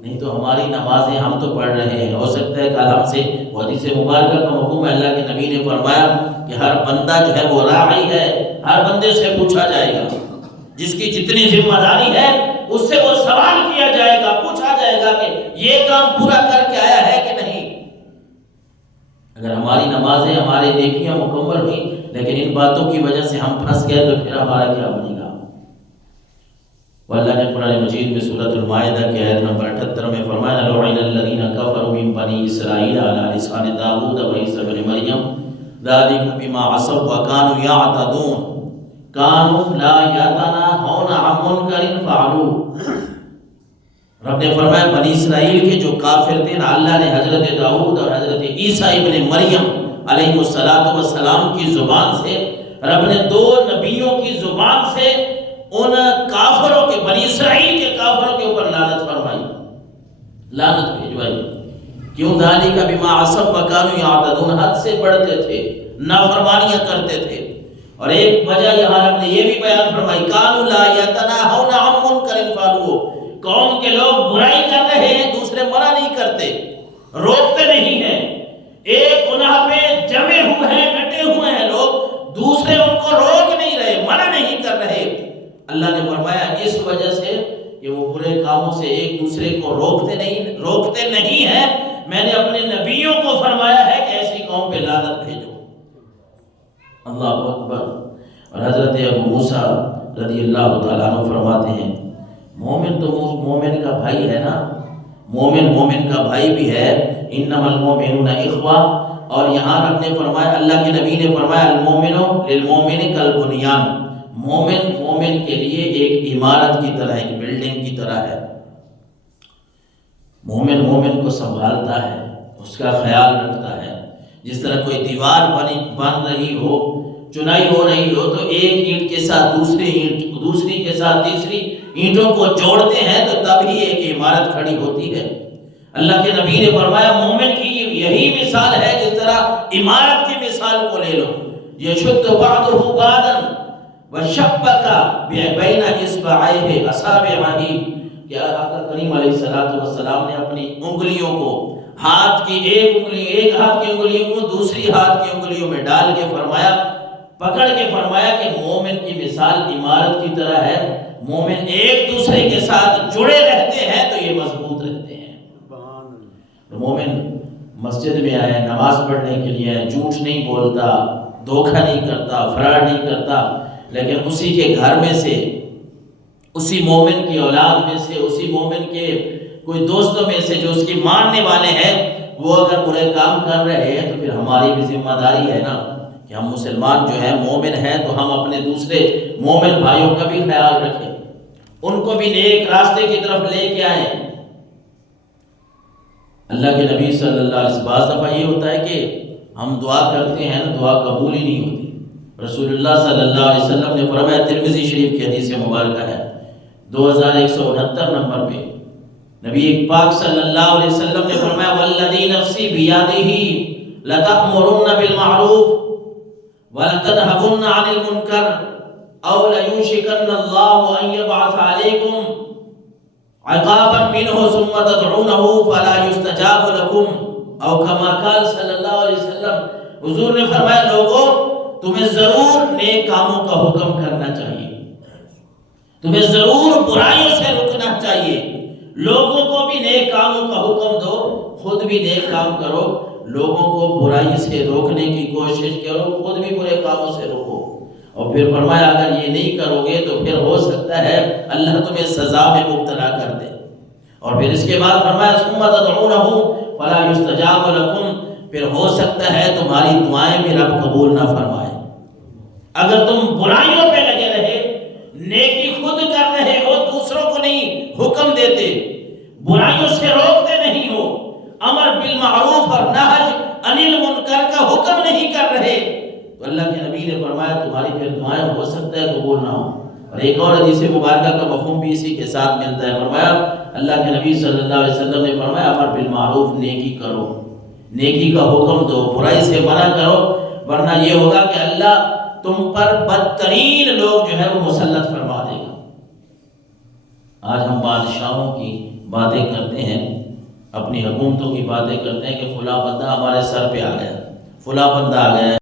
نہیں تو ہماری نمازیں ہم تو پڑھ رہے ہیں، ہو سکتا ہے کل ہم سے حدیث مبارکہ کا مفہوم ہے، اللہ کے نبی نے فرمایا کہ ہر بندہ جو ہے وہ راعی ہے، ہر بندے سے پوچھا جائے گا، جس کی جتنی ذمہ داری ہے اس سے وہ سوال کیا جائے گا، پوچھا جائے گا کہ یہ کام پورا کر کے آیا ہے کہ نہیں۔ اگر ہماری نمازیں ہماری نیکیاں مکمل ہوئی لیکن ان باتوں کی وجہ سے ہم پھنس گئے تو پھر ہمارا کیا بنے گا؟ واللہ نے قرآن مجید میں سورۃ المائدہ کی آیت نمبر 78 میں فرمایا لعن الذین کفروا من بنی اسرائیل علی لسان داؤد وعیسی ابن مریم ذلک بما عصوا وکانوا یعتدون کانوا لا یتناہون عن منکر فعلوہ۔ رب نے فرمایا بنی اسرائیل کے جو کافر تھے نا، اللہ نے حضرت داؤد اور حضرت عیسیٰ ابن مریم علیہ السلام کی زبان سے، رب نے دو نبیوں کی زبان سے ان کافروں کے، بنی اسرائیل کے کافروں کے اوپر لعنت فرمائی، لعنت بھیجوائی۔ کیوں؟ ذالک بما عصوا وکانوا یعتدون، حد سے بڑھتے تھے، نافرمانیاں کرتے تھے۔ اور ایک وجہ یہاں رب نے یہ بھی بیان فرمائی کانوا لا یتناہون عن منکر فعلوہ، قوم کے لوگ برائی کر رہے ہیں، دوسرے منع نہیں کرتے، روکتے نہیں ہیں، ایک گناہ پہ جمے ہوئے ہیں، ڈٹے ہوئے ہیں لوگ، دوسرے ان کو روک نہیں رہے، منع نہیں کر رہے۔ اللہ نے فرمایا اس وجہ سے کہ وہ برے کاموں سے ایک دوسرے کو روکتے نہیں ہیں، میں نے اپنے نبیوں کو فرمایا ہے کہ ایسی قوم پہ لعنت بھیجو۔ اللہ اکبر۔ اور حضرت ابو موسیٰ رضی اللہ تعالیٰ عنہ فرماتے ہیں مومن تو مومن کا بھائی ہے نا، مومن کا بھائی بھی ہے، انما المؤمنون اخوہ۔ اور یہاں رب نے فرمایا، اللہ کے نبی نے فرمایا المؤمن للمؤمن کالبنیان، مومن کے لیے ایک عمارت کی طرح، ایک بلڈنگ کی طرح ہے۔ مومن کو سنبھالتا ہے، اس کا خیال رکھتا ہے۔ جس طرح کوئی دیوار بن رہی ہو، چنائی ہو رہی ہو، تو ایک اینٹ کے ساتھ دوسری اینٹ، دوسری کے ساتھ تیسری اینٹوں کو جوڑتے ہیں تو تب ہی ایک عمارت کھڑی ہوتی ہے۔ اللہ کے نبی نے فرمایا مومن کی یہی مثال ہے، جس طرح عمارت کی مثال کو لے لو، یشد بعضہ بعضا وشبک بین اصبعیہ اصابعہ، کہ آقا کریم علیہ السلام نے اپنی انگلیوں کو، ہاتھ کی ایک ہاتھ کی انگلیوں کو دوسری ہاتھ کی انگلیوں میں ڈال کے فرمایا، پکڑ کے فرمایا کہ مومن کی مثال عمارت کی طرح ہے، مومن ایک دوسرے کے ساتھ جڑے رہتے ہیں تو یہ مضبوط رہتے ہیں۔ مومن مسجد میں آئے، نماز پڑھنے کے لیے آئے، جھوٹ نہیں بولتا، دھوکہ نہیں کرتا، فراڈ نہیں کرتا، لیکن اسی کے گھر میں سے، اسی مومن کی اولاد میں سے، اسی مومن کے کوئی دوستوں میں سے جو اس کی ماننے والے ہیں، وہ اگر برے کام کر رہے ہیں تو پھر ہماری بھی ذمہ داری ہے نا کہ ہم مسلمان جو ہیں، مومن ہیں، تو ہم اپنے دوسرے مومن بھائیوں کا بھی خیال رکھیں، ان کو بھی نیک راستے کی طرف لے کے آئیں۔ اللہ کے نبی صلی اللہ علیہ وسلم، بعض دفعہ یہ ہوتا ہے کہ ہم دعا کرتے ہیں نا، دعا قبول ہی نہیں ہوتی۔ رسول اللہ صلی اللہ علیہ وسلم نے فرمایا، ترمذی شریف کی حدیث مبارکہ ہے 2169 نمبر پہ، نبی پاک صلی اللہ علیہ وسلم نے فرمایا والذی نفسی بیدہ لتأمرن بالمعروف ولتنہون عن المنکر او لیوشکن اللہ ان یبعث علیکم عقابا منہ ثم تدعونہ فلا یستجاب لکم، او کما قال صلی اللہ علیہ وسلم، حضور نے فرمایا لوگوں تمہیں ضرور نیک کاموں کا حکم کرنا چاہیے، تمہیں ضرور برائیوں سے رکنا چاہیے، لوگوں کو بھی نیک کاموں کا حکم دو، خود بھی نیک کام کرو، لوگوں کو برائی سے روکنے کی کوشش کرو، خود بھی برے کاموں سے روکو۔ اور پھر فرمایا اگر یہ نہیں کرو گے تو پھر ہو سکتا ہے اللہ تمہیں سزا میں مبتلا کر دے۔ اور پھر اس کے بعد فرمایا ثم تدعونہ فلا یستجاب لکم، پھر ہو سکتا ہے تمہاری دعائیں بھی رب قبول نہ فرمائے۔ اگر تم برائیوں پہ لگے رہے، نیکی خود کر رہے ہو، دوسروں کو نہیں حکم دیتے، برائیوں سے روکتے نہیں ہو، امر بالمعروف اور نہی عن المنکر کا حکم نہیں کر رہے، تو اللہ کے نبی نے فرمایا تمہاری پھر دعائیں ہو سکتا ہے قبول نہ ہو۔ اور ایک اور حدیث مبارکہ کا مفہوم بھی اسی کے ساتھ ملتا ہے، فرمایا اللہ کے نبی صلی اللہ علیہ وسلم نے فرمایا امر بالمعروف، نیکی کرو، نیکی کا حکم دو، برائی سے منع کرو، ورنہ یہ ہوگا کہ اللہ تم پر بدترین لوگ جو ہے وہ مسلط فرما دے گا۔ آج ہم بادشاہوں کی باتیں کرتے ہیں، اپنی حکومتوں کی باتیں کرتے ہیں کہ فلاں بندہ ہمارے سر پہ آ گیا، فلاں بندہ آ گیا ہے۔